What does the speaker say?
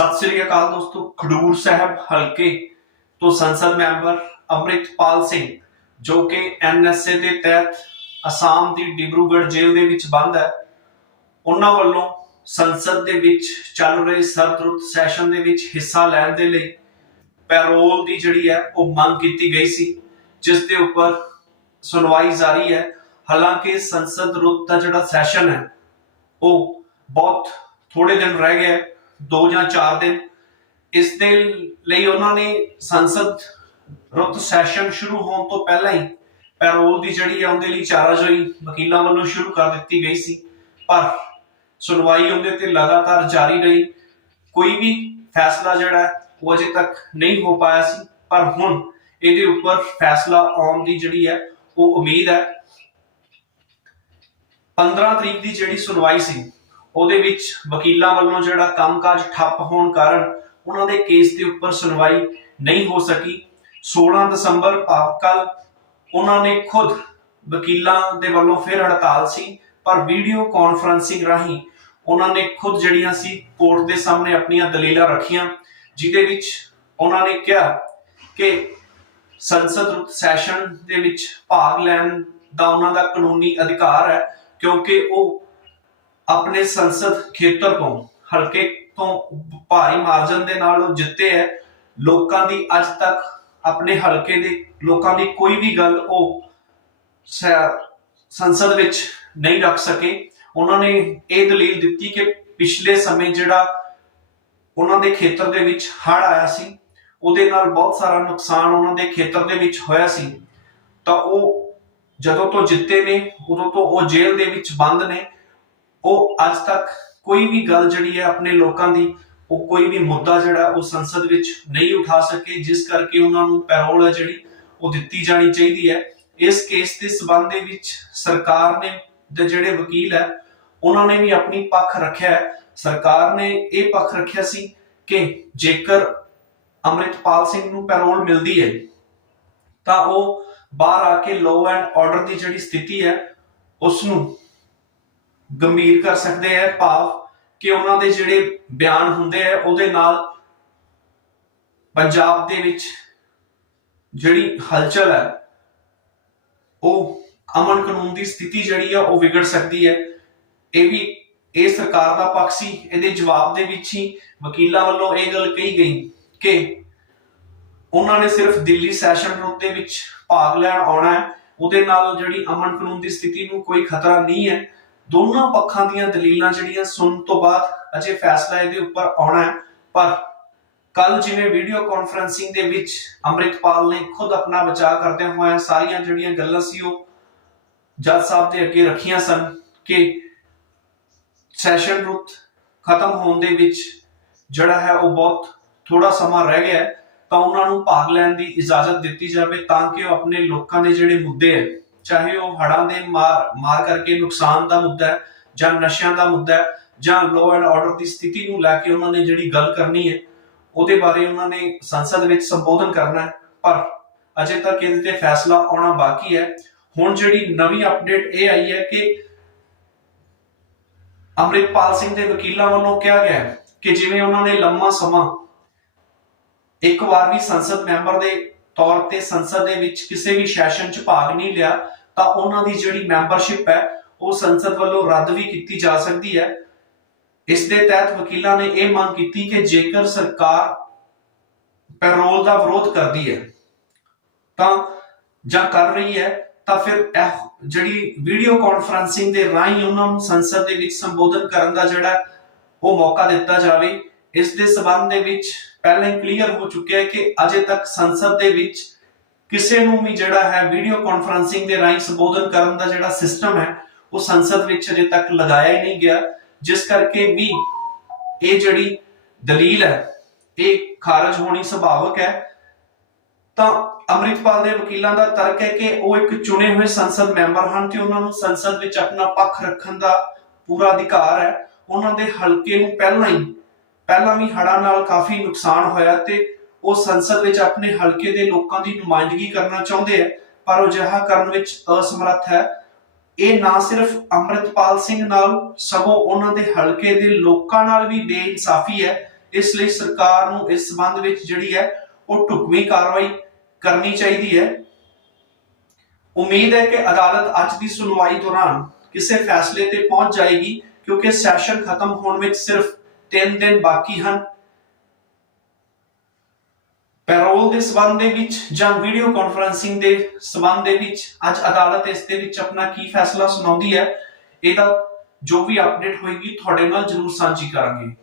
ਸਤਿ ਸ੍ਰੀ ਅਕਾਲ ਦੋਸਤੋ, ਖਡੂਰ ਸਾਹਿਬ ਹਲਕੇ ਤੋਂ ਸੰਸਦ ਮੈਂਬਰ ਅੰਮ੍ਰਿਤਪਾਲ ਸਿੰਘ, ਜੋ ਕਿ ਐਨਐਸਏ ਦੇ ਤਹਿਤ ਅਸਾਮ ਦੀ ਡਿਬਰੂਗੜ੍ਹ ਜੇਲ੍ਹ ਦੇ ਵਿੱਚ ਬੰਦ ਹੈ। ਉਹਨਾਂ ਵੱਲੋਂ ਸੰਸਦ ਦੇ ਵਿੱਚ ਚੱਲ ਰਹੇ ਸਰਦਰੁੱਤ ਸੈਸ਼ਨ ਦੇ ਵਿੱਚ ਹਿੱਸਾ ਲੈਣ ਦੇ ਲਈ ਪੈਰੋਲ ਦੀ ਜਿਹੜੀ ਹੈ, ਉਹ ਮੰਗ ਕੀਤੀ ਗਈ ਸੀ, ਜਿਸ ਦੇ ਉੱਪਰ ਸੁਣਵਾਈ ਜਾਰੀ ਹੈ। ਹਾਲਾਂਕਿ ਸੰਸਦ ਰੁੱਤ ਦਾ ਜਿਹੜਾ ਸੈਸ਼ਨ ਹੈ, ਉਹ ਬਹੁਤ ਥੋੜੇ ਦਿਨ ਰਹਿ ਗਏ ਹੈ, ਦੋ ਜਾਂ ਚਾਰ ਦਿਨ। ਇਸ ਦੇ ਲਈ ਉਹਨਾਂ ਨੇ ਸੰਸਦ ਰੁੱਤ ਸੈਸ਼ਨ ਸ਼ੁਰੂ ਹੋਣ ਤੋਂ ਪਹਿਲਾਂ ਹੀ ਪੈਰੋਲ ਦੀ ਜਿਹੜੀ ਹੈ ਉਹਦੇ ਲਈ ਚਾਰਾਜੋਈ ਵਕੀਲਾਂ ਵੱਲੋਂ ਸ਼ੁਰੂ ਕਰ ਦਿੱਤੀ ਗਈ ਸੀ। ਪਰ ਸੁਣਵਾਈ ਉਹਦੇ ਤੇ ਲਗਾਤਾਰ ਜਾਰੀ ਰਹੀ। ਕੋਈ ਵੀ ਫੈਸਲਾ ਜਿਹੜਾ ਉਹ ਅਜੇ ਤੱਕ ਨਹੀਂ ਹੋ ਪਾਇਆ ਸੀ। ਪਰ ਹੁਣ ਇਹਦੇ ਉੱਪਰ ਫੈਸਲਾ ਆਉਣ ਦੀ ਜਿਹੜੀ ਹੈ ਉਹ ਉਮੀਦ ਹੈ। 15 ਤਰੀਕ ਦੀ ਜਿਹੜੀ ਸੁਣਵਾਈ ਸੀ ਉਹਦੇ ਵਿੱਚ ਵਕੀਲਾਂ ਵੱਲੋਂ ਜਿਹੜਾ ਕੰਮਕਾਜ ਠੱਪ ਹੋਣ ਕਾਰਨ ਉਹਨਾਂ ਦੇ ਕੇਸ ਦੇ ਉੱਪਰ ਸੁਣਵਾਈ ਨਹੀਂ ਹੋ ਸਕੀ। 16 ਦਸੰਬਰ ਕੱਲ ਉਹਨਾਂ ਨੇ ਖੁਦ ਵਕੀਲਾਂ ਦੇ ਵੱਲੋਂ ਫਿਰ ਹੜਤਾਲ ਸੀ, ਪਰ ਵੀਡੀਓ ਕਾਨਫਰੰਸਿੰਗ ਰਾਹੀਂ ਉਹਨਾਂ ਨੇ ਖੁਦ ਜਿਹੜੀਆਂ ਸੀ ਕੋਰਟ ਦੇ ਸਾਹਮਣੇ ਆਪਣੀਆਂ ਦਲੀਲਾਂ ਰੱਖੀਆਂ, ਜਿਹਦੇ ਵਿੱਚ ਉਹਨਾਂ ਨੇ ਕਿਹਾ ਕਿ ਸੰਸਦ ਸੈਸ਼ਨ ਦੇ ਵਿੱਚ ਭਾਗ ਲੈਣ ਦਾ ਉਹਨਾਂ ਦਾ ਕਾਨੂੰਨੀ ਅਧਿਕਾਰ ਹੈ, ਕਿਉਂਕਿ ਉਹ ਆਪਣੇ ਸੰਸਦ ਖੇਤਰ ਤੋਂ, ਹਲਕੇ ਤੋਂ ਭਾਰੀ ਮਾਰਜਨ ਦੇ ਨਾਲ ਉਹ ਜਿੱਤੇ ਹੈ। ਲੋਕਾਂ ਦੀ ਅੱਜ ਤੱਕ ਆਪਣੇ ਹਲਕੇ ਦੇ ਲੋਕਾਂ ਦੀ ਕੋਈ ਵੀ ਗੱਲ ਉਹ ਸੰਸਦ ਵਿੱਚ ਨਹੀਂ ਰੱਖ ਸਕੇ। ਉਹਨਾਂ ਨੇ ਇਹ ਦਲੀਲ ਦਿੱਤੀ ਕਿ ਪਿਛਲੇ ਸਮੇਂ ਜਿਹੜਾ ਉਹਨਾਂ ਦੇ ਖੇਤਰ ਦੇ ਵਿੱਚ ਹੜ੍ਹ ਆਇਆ ਸੀ, ਉਹਦੇ ਨਾਲ ਬਹੁਤ ਸਾਰਾ ਨੁਕਸਾਨ ਉਹਨਾਂ ਦੇ ਖੇਤਰ ਦੇ ਵਿੱਚ ਹੋਇਆ ਸੀ। ਤਾਂ ਉਹ ਜਦੋਂ ਤੋਂ ਜਿੱਤੇ ਨੇ, ਉਦੋਂ ਤੋਂ ਉਹ ਜੇਲ੍ਹ ਦੇ ਵਿੱਚ ਬੰਦ ਨੇ। ਉਹ ਅੱਜ ਤੱਕ ਕੋਈ ਵੀ ਗੱਲ ਜਿਹੜੀ ਹੈ ਆਪਣੇ ਲੋਕਾਂ ਦੀ, ਉਹ ਕੋਈ ਵੀ ਮੁੱਦਾ ਜਿਹੜਾ, ਉਹ ਸੰਸਦ ਵਿੱਚ ਨਹੀਂ ਉਠਾ ਸਕੇ, ਜਿਸ ਕਰਕੇ ਉਹਨਾਂ ਨੂੰ ਪੈਰੋਲ ਹੈ ਜਿਹੜੀ, ਉਹ ਦਿੱਤੀ ਜਾਣੀ ਚਾਹੀਦੀ ਹੈ। ਇਸ ਕੇਸ ਦੇ ਸਬੰਧ ਦੇ ਵਿੱਚ ਸਰਕਾਰ ਨੇ ਦੇ ਜਿਹੜੇ ਵਕੀਲ ਹੈ, ਉਹਨਾਂ ਨੇ ਵੀ ਆਪਣੀ ਪੱਖ ਰੱਖਿਆ ਹੈ। ਸਰਕਾਰ ਨੇ ਇਹ ਪੱਖ ਰੱਖਿਆ ਸੀ ਕਿ ਜੇਕਰ ਅੰਮ੍ਰਿਤਪਾਲ ਸਿੰਘ ਨੂੰ ਪੈਰੋਲ ਮਿਲਦੀ ਹੈ, ਤਾਂ ਉਹ ਬਾਹਰ ਆ ਕੇ ਲੋ ਐਂਡ ਆਰਡਰ ਦੀ ਜਿਹੜੀ ਸਥਿਤੀ ਹੈ ਉਸ ਨੂੰ ਗੰਭੀਰ ਕਰ ਸਕਦੇ ਹੈ ਭਾਵ ਕਿ ਉਹਨਾਂ ਦੇ ਜਿਹੜੇ ਬਿਆਨ ਹੁੰਦੇ ਆ, ਉਹਦੇ ਨਾਲ ਪੰਜਾਬ ਦੇ ਵਿੱਚ ਜਿਹੜੀ ਹਲਚਲ ਹੈ, ਉਹ ਅਮਨ ਕਾਨੂੰਨ ਦੀ ਸਥਿਤੀ ਜਿਹੜੀ ਆ, ਉਹ ਵਿਗੜ ਸਕਦੀ ਹੈ। ਇਹ ਵੀ ਇਹ ਸਰਕਾਰ ਦਾ ਪੱਖ ਸੀ, ਇਹਦੇ ਜਵਾਬ ਦੇ ਵਿੱਚ ਹੀ ਵਕੀਲਾਂ ਵੱਲੋਂ ਇਹ ਗੱਲ ਕਹੀ ਗਈ ਕਿ ਉਹਨਾਂ ਨੇ ਸਿਰਫ ਦਿੱਲੀ ਸੈਸ਼ਨ ਰੂਮ ਦੇ ਵਿੱਚ ਭਾਗ ਲੈਣ ਆਉਣਾ ਹੈ, ਉਹਦੇ ਨਾਲ ਜਿਹੜੀ ਅਮਨ ਕਾਨੂੰਨ ਦੀ ਸਥਿਤੀ ਨੂੰ ਕੋਈ ਖਤਰਾ ਨਹੀਂ ਹੈ। ਦੋਨਾਂ ਪੱਖਾਂ ਦੀਆਂ ਦਲੀਲਾਂ ਜਿਹੜੀਆਂ ਸੁਣਨ ਤੋਂ ਬਾਅਦ ਅਜੇ ਫੈਸਲਾ ਇਹਦੇ ਉੱਪਰ ਆਉਣਾ ਹੈ। ਪਰ ਕੱਲ ਜਿਵੇਂ ਵੀਡੀਓ ਕਾਨਫਰੰਸਿੰਗ ਦੇ ਵਿੱਚ ਅੰਮ੍ਰਿਤਪਾਲ ਨੇ ਖੁਦ ਆਪਣਾ ਬਚਾਅ ਕਰਦੇ ਹੋਏ ਸਾਰੀਆਂ ਜਿਹੜੀਆਂ ਗੱਲਾਂ ਸੀ ਉਹ ਜੱਜ ਸਾਹਿਬ ਦੇ ਅੱਗੇ ਰੱਖੀਆਂ ਸਨ ਕਿ ਸੈਸ਼ਨ ਰੁੱਤ ਖਤਮ ਹੋਣ ਦੇ ਵਿੱਚ ਜਿਹੜਾ ਹੈ ਉਹ ਬਹੁਤ ਥੋੜਾ ਸਮਾਂ ਰਹਿ ਗਿਆ ਤਾਂ ਉਹਨਾਂ ਨੂੰ ਭਾਗ ਲੈਣ ਦੀ ਇਜਾਜ਼ਤ ਦਿੱਤੀ ਜਾਵੇ ਤਾਂ ਕਿ ਉਹ ਆਪਣੇ ਲੋਕਾਂ ਦੇ ਜਿਹੜੇ ਮੁੱਦੇ ਹੈ ਚਾਹੇ ਉਹ ਹੜ੍ਹਾਂ ਦੇ ਮਾਰ ਮਾਰ ਕਰਕੇ ਨੁਕਸਾਨ ਦਾ ਮੁੱਦਾ ਹੈ ਜਾਂ ਨਸ਼ਿਆਂ ਦਾ ਮੁੱਦਾ ਹੈ ਜਾਂ ਲਾਅ ਐਂਡ ਆਰਡਰ ਦੀ ਸਥਿਤੀ ਨੂੰ ਲੈ ਕੇ ਉਹਨਾਂ ਨੇ ਜਿਹੜੀ ਗੱਲ ਕਰਨੀ ਹੈ, ਉਹਦੇ ਬਾਰੇ ਉਹਨਾਂ ਨੇ ਸੰਸਦ ਵਿੱਚ ਸੰਬੋਧਨ ਕਰਨਾ ਹੈ, ਪਰ ਅਜੇ ਤੱਕ ਇਹਦੇ ਤੇ ਫੈਸਲਾ ਆਉਣਾ ਬਾਕੀ ਹੈ। ਹੁਣ ਜਿਹੜੀ ਨਵੀਂ ਅਪਡੇਟ ਇਹ ਆਈ ਹੈ ਕਿ ਅੰਮ੍ਰਿਤਪਾਲ ਸਿੰਘ ਦੇ ਵਕੀਲਾਂ ਵੱਲੋਂ ਕਿਹਾ ਗਿਆ ਹੈ ਕਿ ਜਿਵੇਂ ਉਹਨਾਂ ਨੇ ਲੰਮਾ ਸਮਾਂ ਇੱਕ ਵਾਰ ਵੀ ਸੰਸਦ ਮੈਂਬਰ ਦੇ ਤੌਰ ਤੇ ਸੰਸਦ ਦੇ ਵਿੱਚ ਕਿਸੇ ਵੀ ਸੈਸ਼ਨ 'ਚ ਭਾਗ ਨਹੀਂ ਲਿਆ, ਤਾਂ ਉਹਨਾਂ ਦੀ ਜਿਹੜੀ ਮੈਂਬਰਸ਼ਿਪ ਹੈ, ਉਹ ਸੰਸਦ ਵੱਲੋਂ ਰੱਦ ਵੀ ਕੀਤੀ ਜਾ ਸਕਦੀ ਹੈ। ਇਸ ਦੇ ਤਹਿਤ ਵਕੀਲਾਂ ਨੇ ਇਹ ਮੰਗ ਕੀਤੀ ਕਿ ਜੇਕਰ ਸਰਕਾਰ ਪੈਰੋਲ ਦਾ ਵਿਰੋਧ ਕਰਦੀ ਹੈ, ਤਾਂ, ਜਾਂ ਕਰ ਰਹੀ ਹੈ, ਤਾਂ ਫਿਰ ਇਹ ਜਿਹੜੀ ਵੀਡੀਓ ਕਾਨਫਰੰਸਿੰਗ ਦੇ ਰਾਹੀਂ ਉਹਨਾਂ ਨੂੰ ਸੰਸਦ ਦੇ ਵਿੱਚ ਸੰਬੋਧਨ ਕਰਨ ਦਾ ਜਿਹੜਾ ਉਹ ਮੌਕਾ ਦਿੱਤਾ ਜਾਵੇ। ਇਸ ਦੇ ਸਬੰਧ ਦੇ ਵਿੱਚ ਪਹਿਲਾਂ ਹੀ ਕਲੀਅਰ ਹੋ ਚੁੱਕਿਆ ਹੈ ਕਿ ਅਜੇ ਤੱਕ ਸੰਸਦ ਦੇ ਵਿੱਚ ਕਿਸੇ ਨੂੰ ਵੀ ਜਿਹੜਾ ਹੈ ਵੀਡੀਓ ਕਾਨਫਰੰਸਿੰਗ ਦੇ ਰਾਹੀਂ ਸੰਬੋਧਨ ਕਰਨ ਦਾ ਜਿਹੜਾ ਸਿਸਟਮ ਹੈ, ਉਹ ਸੰਸਦ ਵਿੱਚ ਅਜੇ ਤੱਕ ਲਗਾਇਆ ਹੀ ਨਹੀਂ ਗਿਆ। ਜਿਸ ਕਰਕੇ ਵੀ ਇਹ ਜਿਹੜੀ ਦਲੀਲ ਹੈ, ਇਹ ਖਾਰਜ ਹੋਣੀ ਸੁਭਾਵਕ ਹੈ। ਤਾਂ ਅੰਮ੍ਰਿਤਪਾਲ ਦੇ ਵਕੀਲਾਂ ਦਾ ਤਰਕ ਹੈ ਕਿ ਉਹ ਇੱਕ ਚੁਣੇ ਹੋਏ ਸੰਸਦ ਮੈਂਬਰ ਹਨ ਤੇ ਉਹਨਾਂ ਨੂੰ ਸੰਸਦ ਵਿੱਚ ਆਪਣਾ ਪੱਖ ਰੱਖਣ ਦਾ ਪੂਰਾ ਅਧਿਕਾਰ ਹੈ। ਉਹਨਾਂ ਦੇ ਹਲਕੇ ਨੂੰ ਪਹਿਲਾਂ ਹੀ ਪਹਿਲਾਂ ਵੀ ਹੜ੍ਹਾਂ ਨਾਲ ਕਾਫੀ ਨੁਕਸਾਨ ਹੋਇਆ ਤੇ ਉਹ ਸੰਸਦ ਵਿੱਚ ਆਪਣੇ ਹਲਕੇ ਦੇ ਲੋਕਾਂ ਦੀ ਨੁਮਾਇੰਦਗੀ ਕਰਨਾ ਚਾਹੁੰਦੇ ਆ, ਪਰ ਉਹ ਜਿਹਾ ਕਰਨ ਵਿੱਚ ਅਸਮਰੱਥ ਹੈ। ਇਹ ਨਾ ਸਿਰਫ ਅੰਮ੍ਰਿਤਪਾਲ ਸਿੰਘ ਨਾਲ, ਸਗੋਂ ਉਹਨਾਂ ਦੇ ਹਲਕੇ ਦੇ ਲੋਕਾਂ ਨਾਲ ਵੀ ਬੇਇਨਸਾਫੀ ਹੈ। ਇਸ ਲਈ ਸਰਕਾਰ ਨੂੰ ਇਸ ਸੰਬੰਧ ਵਿੱਚ ਜਿਹੜੀ ਹੈ, ਉਹ ਢੁਕਵੀਂ ਕਾਰਵਾਈ ਕਰਨੀ ਚਾਹੀਦੀ ਹੈ। ਉਮੀਦ ਹੈ ਕਿ ਅਦਾਲਤ ਅੱਜ ਦੀ ਸੁਣਵਾਈ ਦੌਰਾਨ ਕਿਸੇ ਫੈਸਲੇ ਤੇ ਪਹੁੰਚ ਜਾਏਗੀ, ਕਿਉਂਕਿ ਸੈਸ਼ਨ ਖਤਮ ਹੋਣ ਵਿੱਚ ਸਿਰਫ 3 ਦਿਨ ਬਾਕੀ ਹਨ। ਪੈਰੋਲ ਦੇ ਸਬੰਧ ਦੇ ਵਿੱਚ ਜਾਂ ਵੀਡੀਓ ਕਾਨਫਰੰਸਿੰਗ ਦੇ ਸਬੰਧ ਦੇ ਵਿੱਚ ਅੱਜ ਅਦਾਲਤ ਇਸ ਦੇ ਵਿੱਚ ਆਪਣਾ ਕੀ ਫੈਸਲਾ ਸੁਣਾਉਂਦੀ ਹੈ ਇਹਦਾ ਜੋ ਵੀ ਅਪਡੇਟ ਹੋਏਗੀ, ਤੁਹਾਡੇ ਨਾਲ ਜਰੂਰ ਸਾਂਝੀ ਕਰਾਂਗੇ।